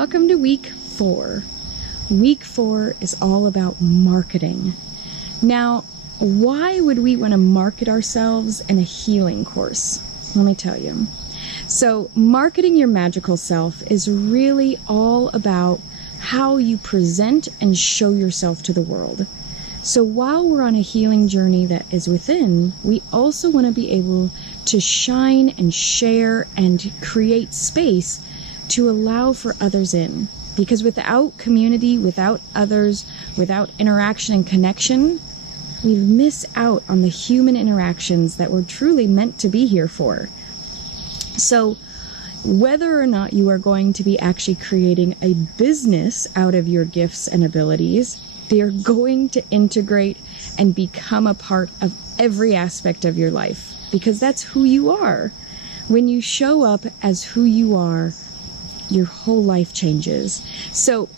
welcome to week 4. Week 4 is all about marketing. Now, why would we want to market ourselves in a healing course? Let me tell you. So, marketing your magical self is really all about how you present and show yourself to the world. So while we're on a healing journey that is within, we also want to be able to shine and share and create space to allow for others in. Because without community, without others, without interaction and connection, we miss out on the human interactions that we're truly meant to be here for. So whether or not you are going to be actually creating a business out of your gifts and abilities, they are going to integrate and become a part of every aspect of your life, because that's who you are. When you show up as who you are, your whole life changes. So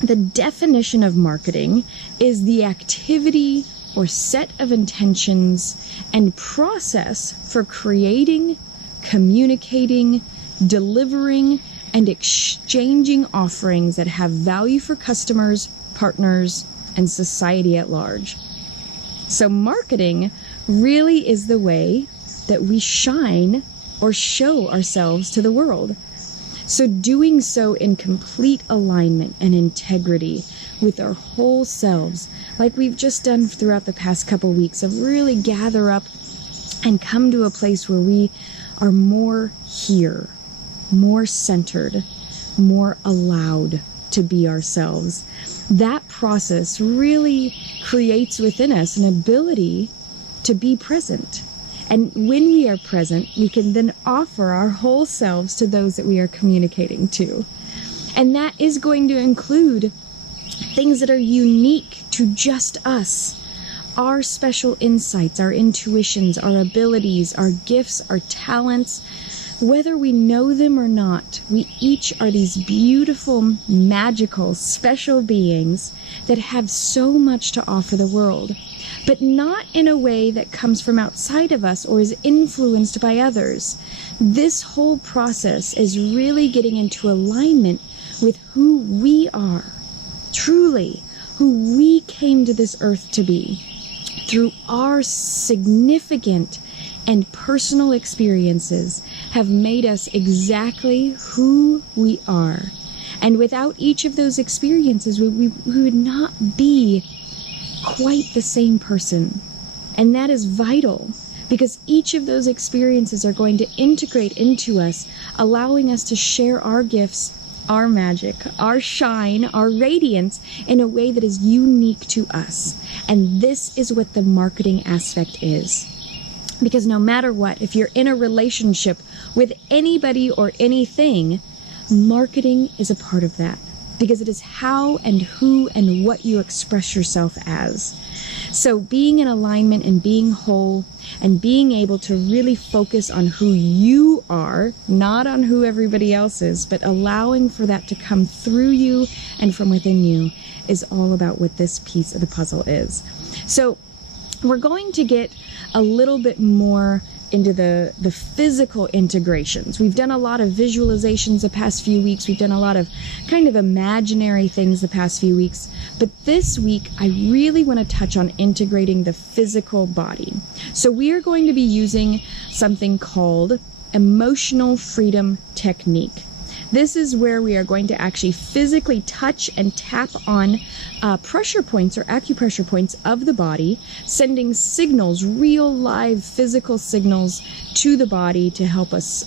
the definition of marketing is the activity or set of intentions and process for creating, communicating, delivering, and exchanging offerings that have value for customers, partners, and society at large. So marketing really is the way that we shine or show ourselves to the world. So doing so in complete alignment and integrity with our whole selves, like we've just done throughout the past couple weeks, of really gather up and come to a place where we are more here, more centered, more allowed to be ourselves. That process really creates within us an ability to be present. And when we are present, we can then offer our whole selves to those that we are communicating to. And that is going to include things that are unique to just us. Our special insights, our intuitions, our abilities, our gifts, our talents. Whether we know them or not, we each are these beautiful, magical, special beings that have so much to offer the world, but not in a way that comes from outside of us or is influenced by others. This whole process is really getting into alignment with who we are, truly, who we came to this earth to be, through our significant and personal experiences have made us exactly who we are. And without each of those experiences, we would not be quite the same person. And that is vital, because each of those experiences are going to integrate into us, allowing us to share our gifts, our magic, our shine, our radiance in a way that is unique to us. And this is what the marketing aspect is. Because no matter what, if you're in a relationship with anybody or anything, marketing is a part of that. Because it is how and who and what you express yourself as. So being in alignment and being whole and being able to really focus on who you are, not on who everybody else is, but allowing for that to come through you and from within you, is all about what this piece of the puzzle is. So we're going to get a little bit more into the physical integrations. We've done a lot of visualizations the past few weeks. We've done a lot of kind of imaginary things the past few weeks. But this week, I really want to touch on integrating the physical body. So we are going to be using something called emotional freedom technique. This is where we are going to actually physically touch and tap on pressure points or acupressure points of the body, sending signals, real live physical signals to the body to help us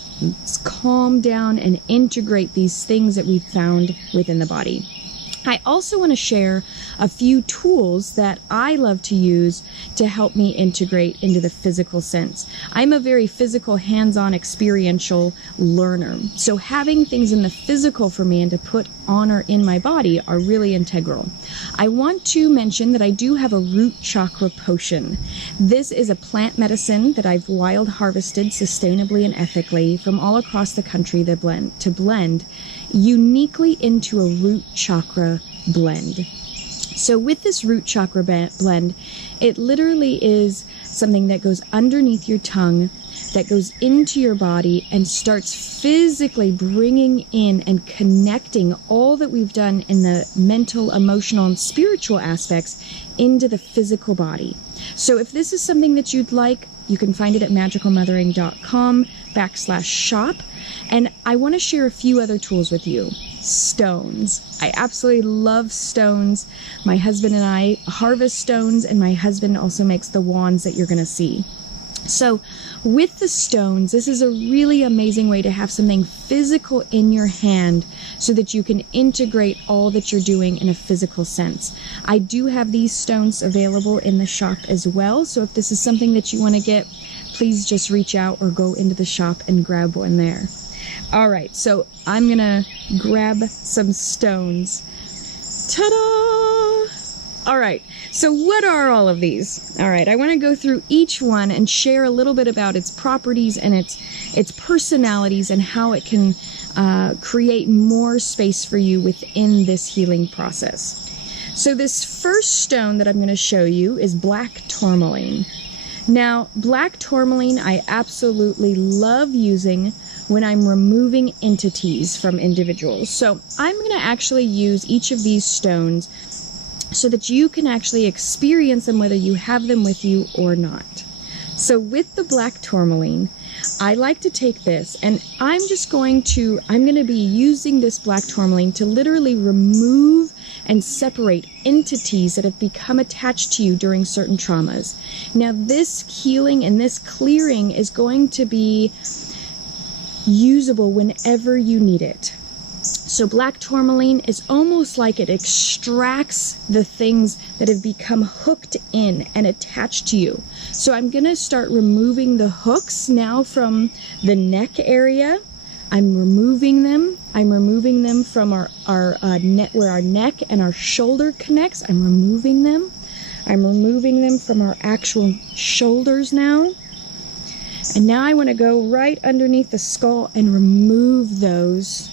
calm down and integrate these things that we've found within the body. I also want to share a few tools that I love to use to help me integrate into the physical sense. I'm a very physical, hands-on, experiential learner. So having things in the physical for me and to put on or in my body are really integral. I want to mention that I do have a root chakra potion. This is a plant medicine that I've wild harvested sustainably and ethically from all across the country to blend uniquely into a root chakra blend. So with this root chakra blend, it literally is something that goes underneath your tongue, that goes into your body and starts physically bringing in and connecting all that we've done in the mental, emotional, and spiritual aspects into the physical body. So if this is something that you'd like, you can find it at magicalmothering.com/shop. And I want to share a few other tools with you. Stones. I absolutely love stones. My husband and I harvest stones, and my husband also makes the wands that you're going to see. So with the stones, this is a really amazing way to have something physical in your hand so that you can integrate all that you're doing in a physical sense. I do have these stones available in the shop as well. So if this is something that you want to get, please just reach out or go into the shop and grab one there. All right, so I'm going to grab some stones. Ta-da! All right, so what are all of these? All right, I want to go through each one and share a little bit about its properties and its personalities and how it can create more space for you within this healing process. So this first stone that I'm going to show you is black tourmaline. Now, black tourmaline I absolutely love using when I'm removing entities from individuals. So I'm going to actually use each of these stones so that you can actually experience them whether you have them with you or not. So with the black tourmaline, I like to take this and I'm going to be using this black tourmaline to literally remove and separate entities that have become attached to you during certain traumas. Now this healing and this clearing is going to be usable whenever you need it. So black tourmaline is almost like it extracts the things that have become hooked in and attached to you. So I'm going to start removing the hooks now from the neck area. I'm removing them. I'm removing them from our neck, where our neck and our shoulder connects. I'm removing them. I'm removing them from our actual shoulders now. And now I want to go right underneath the skull and remove those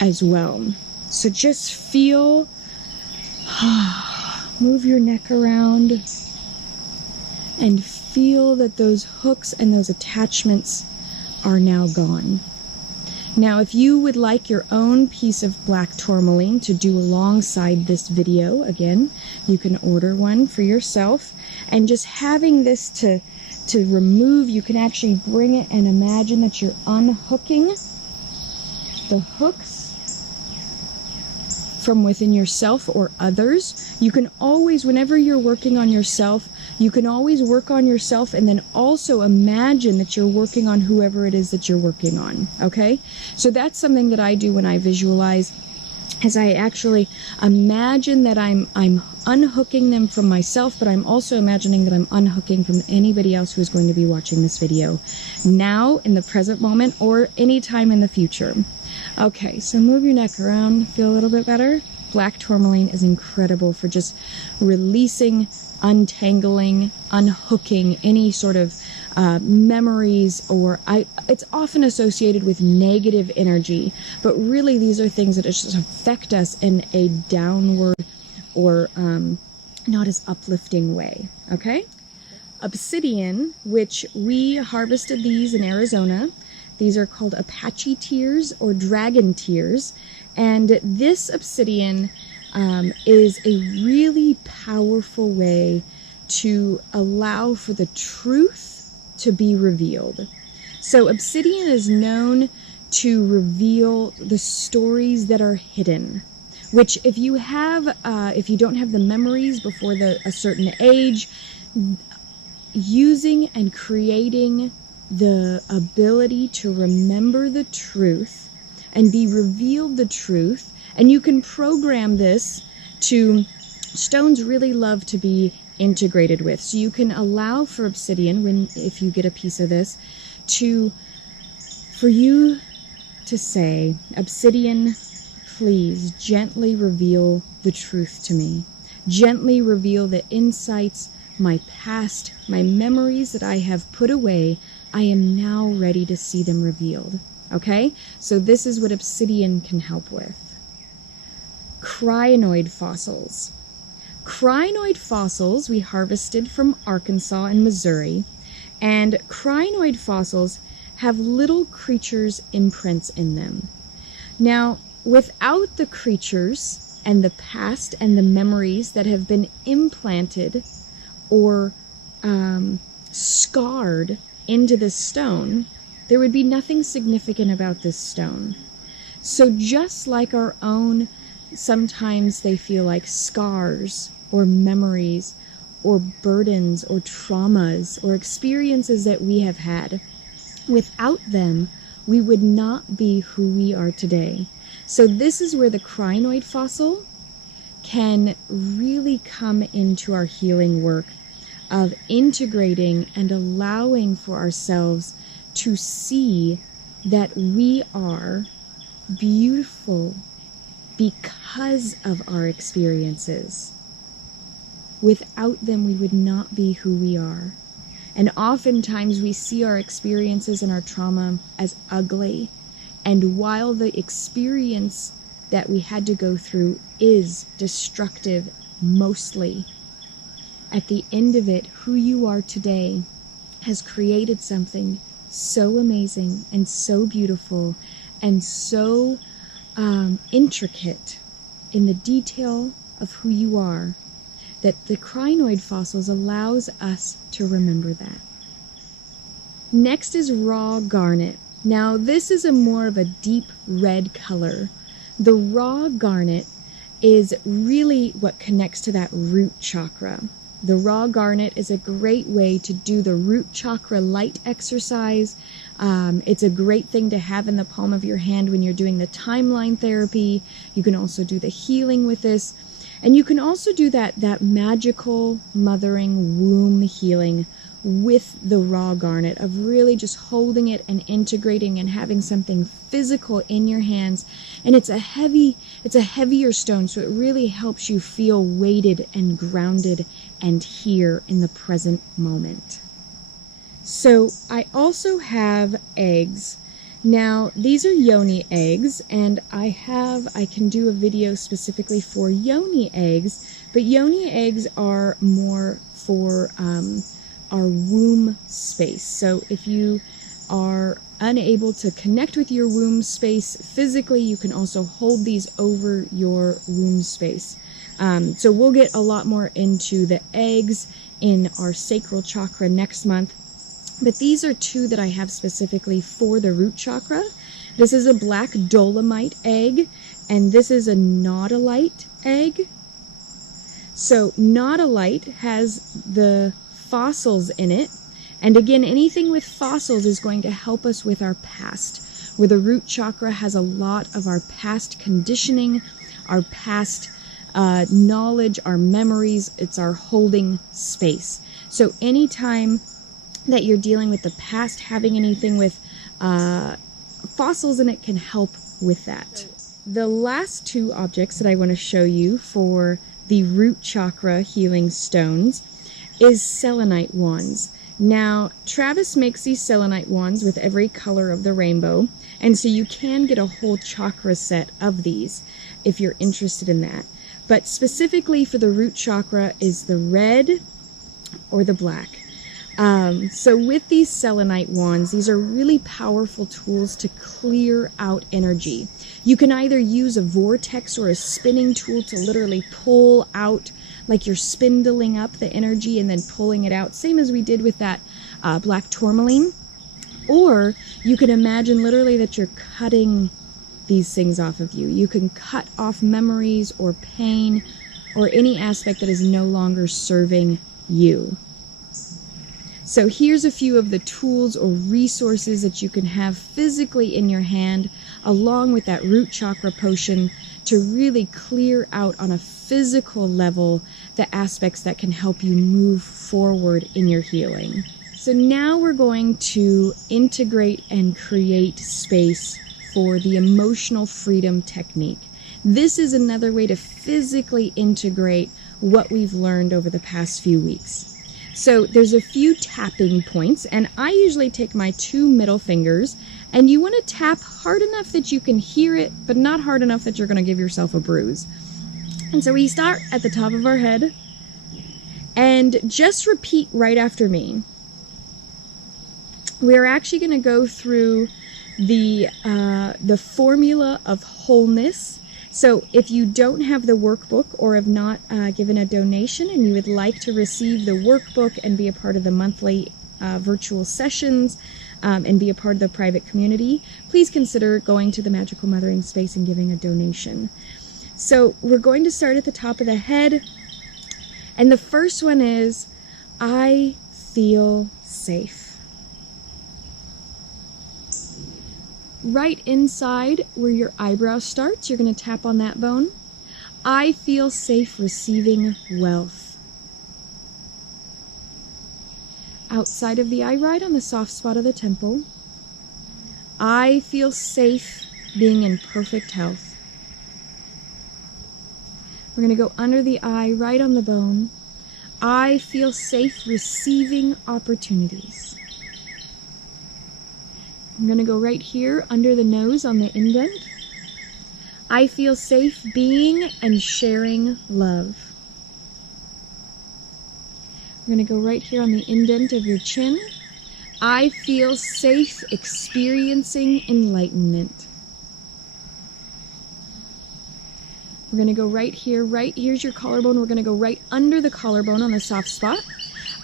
as well. So just feel, move your neck around and feel that those hooks and those attachments are now gone. Now, if you would like your own piece of black tourmaline to do alongside this video, again, you can order one for yourself. And just having this to remove, you can actually bring it and imagine that you're unhooking the hooks from within yourself or others. You can always, whenever you're working on yourself, you can always work on yourself and then also imagine that you're working on whoever it is that you're working on, okay? So that's something that I do when I visualize, is I actually imagine that I'm unhooking them from myself, but I'm also imagining that I'm unhooking from anybody else who is going to be watching this video now, in the present moment, or anytime in the future. Okay, so move your neck around, feel a little bit better. Black tourmaline is incredible for just releasing, untangling, unhooking any sort of memories, or it's often associated with negative energy, but really these are things that just affect us in a downward or not as uplifting way, okay? Obsidian, which we harvested these in Arizona. These are called Apache tears or dragon tears, and this obsidian is a really powerful way to allow for the truth to be revealed. So obsidian is known to reveal the stories that are hidden, which if you don't have the memories before a certain age, using and creating the ability to remember the truth and be revealed the truth. And you can program this to, stones really love to be integrated with. So you can allow for obsidian, if you get a piece of this, for you to say, obsidian, please gently reveal the truth to me. Gently reveal the insights, my past, my memories that I have put away. I am now ready to see them revealed. Okay? So this is what obsidian can help with. Crinoid fossils. Crinoid fossils we harvested from Arkansas and Missouri, and crinoid fossils have little creatures' imprints in them. Now, without the creatures and the past and the memories that have been implanted or scarred into this stone, there would be nothing significant about this stone. So just like our own, sometimes they feel like scars or memories or burdens or traumas or experiences that we have had. Without them, we would not be who we are today. So this is where the crinoid fossil can really come into our healing work of integrating and allowing for ourselves to see that we are beautiful because of our experiences. Without them, we would not be who we are. And oftentimes we see our experiences and our trauma as ugly. And while the experience that we had to go through is destructive mostly, at the end of it, who you are today has created something so amazing and so beautiful and so intricate in the detail of who you are, that the crinoid fossils allows us to remember that. Next is raw garnet. Now this is a more of a deep red color. The raw garnet is really what connects to that root chakra. The raw garnet is a great way to do the root chakra light exercise. It's a great thing to have in the palm of your hand when you're doing the timeline therapy. You can also do the healing with this. And you can also do that magical mothering womb healing with the raw garnet, of really just holding it and integrating and having something physical in your hands. And it's a heavier stone, so it really helps you feel weighted and grounded and here in the present moment. So I also have eggs. Now, these are yoni eggs, and I can do a video specifically for yoni eggs, but yoni eggs are more for our womb space. So if you are unable to connect with your womb space physically, you can also hold these over your womb space. So we'll get a lot more into the eggs in our sacral chakra next month. But these are two that I have specifically for the root chakra. This is a black dolomite egg, and this is a naudilite egg. So naudilite has the fossils in it. And again, anything with fossils is going to help us with our past, where the root chakra has a lot of our past conditioning, our past knowledge, our memories. It's our holding space. So anytime that you're dealing with the past, having anything with fossils in it can help with that. The last two objects that I want to show you for the root chakra healing stones is selenite wands. Now, Travis makes these selenite wands with every color of the rainbow, and so you can get a whole chakra set of these if you're interested in that. But specifically for the root chakra is the red or the black. So with these selenite wands, these are really powerful tools to clear out energy. You can either use a vortex or a spinning tool to literally pull out, like you're spindling up the energy and then pulling it out, same as we did with that black tourmaline. Or you can imagine literally that you're cutting these things off of you. You can cut off memories or pain or any aspect that is no longer serving you. So here's a few of the tools or resources that you can have physically in your hand, along with that root chakra potion, to really clear out on a physical level the aspects that can help you move forward in your healing. So now we're going to integrate and create space for the emotional freedom technique. This is another way to physically integrate what we've learned over the past few weeks. So there's a few tapping points, and I usually take my 2 middle fingers, and you want to tap hard enough that you can hear it, but not hard enough that you're going to give yourself a bruise. And so we start at the top of our head, and just repeat right after me. We're actually going to go through the formula of wholeness. So if you don't have the workbook or have not given a donation and you would like to receive the workbook and be a part of the monthly virtual sessions and be a part of the private community, please consider going to the Magical Mothering Space and giving a donation. So we're going to start at the top of the head. And the first one is, I feel safe. Right inside where your eyebrow starts, you're going to tap on that bone. I feel safe receiving wealth. Outside of the eye, right on the soft spot of the temple, I feel safe being in perfect health. We're going to go under the eye, right on the bone. I feel safe receiving opportunities. I'm going to go right here under the nose on the indent. I feel safe being and sharing love. We're going to go right here on the indent of your chin. I feel safe experiencing enlightenment. We're going to go right here, here's your collarbone. We're going to go right under the collarbone on the soft spot.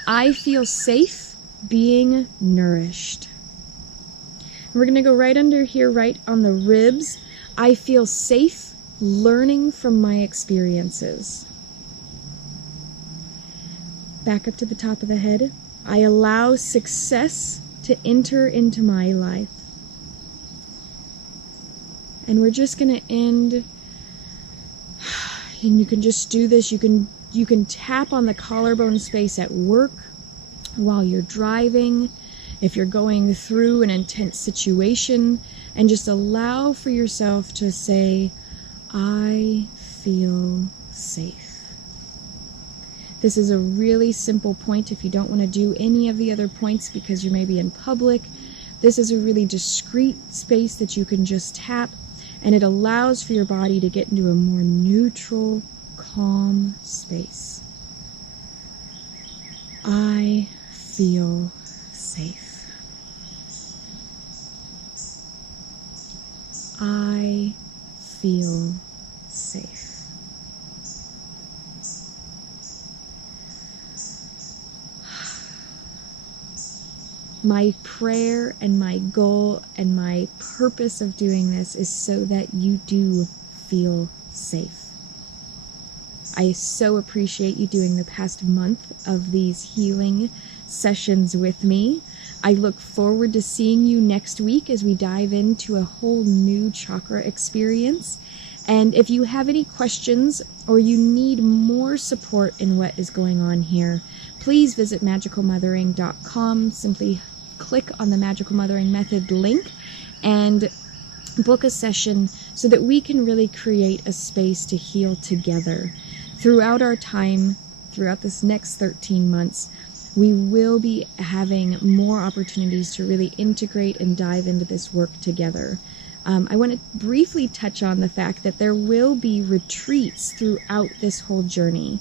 I feel safe being nourished. We're going to go right under here, right on the ribs. I feel safe learning from my experiences. Back up to the top of the head. I allow success to enter into my life. And we're just going to end. And you can just do this. You can tap on the collarbone space at work, while you're driving, if you're going through an intense situation, and just allow for yourself to say, I feel safe. This is a really simple point if you don't want to do any of the other points because you may be in public. This is a really discreet space that you can just tap. And it allows for your body to get into a more neutral, calm space. I feel safe. I feel safe. My prayer and my goal and my purpose of doing this is so that you do feel safe. I so appreciate you doing the past month of these healing sessions with me. I look forward to seeing you next week as we dive into a whole new chakra experience. And if you have any questions or you need more support in what is going on here, please visit magicalmothering.com. Simply click on the Magical Mothering Method link and book a session so that we can really create a space to heal together. Throughout our time, throughout this next 13 months, we will be having more opportunities to really integrate and dive into this work together. I want to briefly touch on the fact that there will be retreats throughout this whole journey.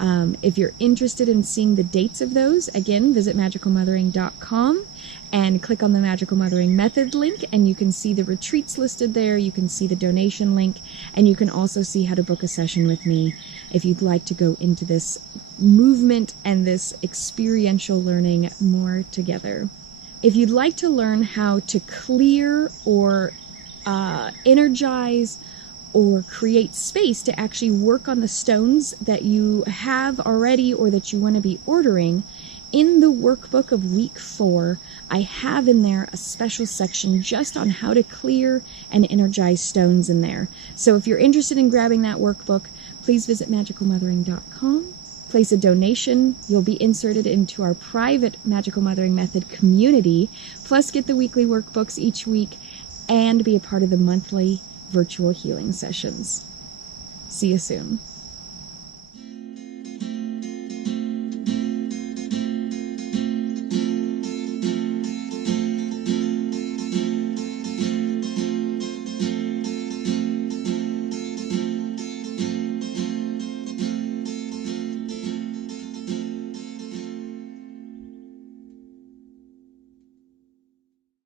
If you're interested in seeing the dates of those, again, visit magicalmothering.com and click on the Magical Mothering Method link, and you can see the retreats listed there. You can see the donation link, and you can also see how to book a session with me if you'd like to go into this movement and this experiential learning more together. If you'd like to learn how to clear or energize or create space to actually work on the stones that you have already or that you want to be ordering, in the workbook of week 4, I have in there a special section just on how to clear and energize stones in there. So if you're interested in grabbing that workbook, please visit magicalmothering.com. Place a donation. You'll be inserted into our private Magical Mothering Method community, plus get the weekly workbooks each week and be a part of the monthly virtual healing sessions. See you soon.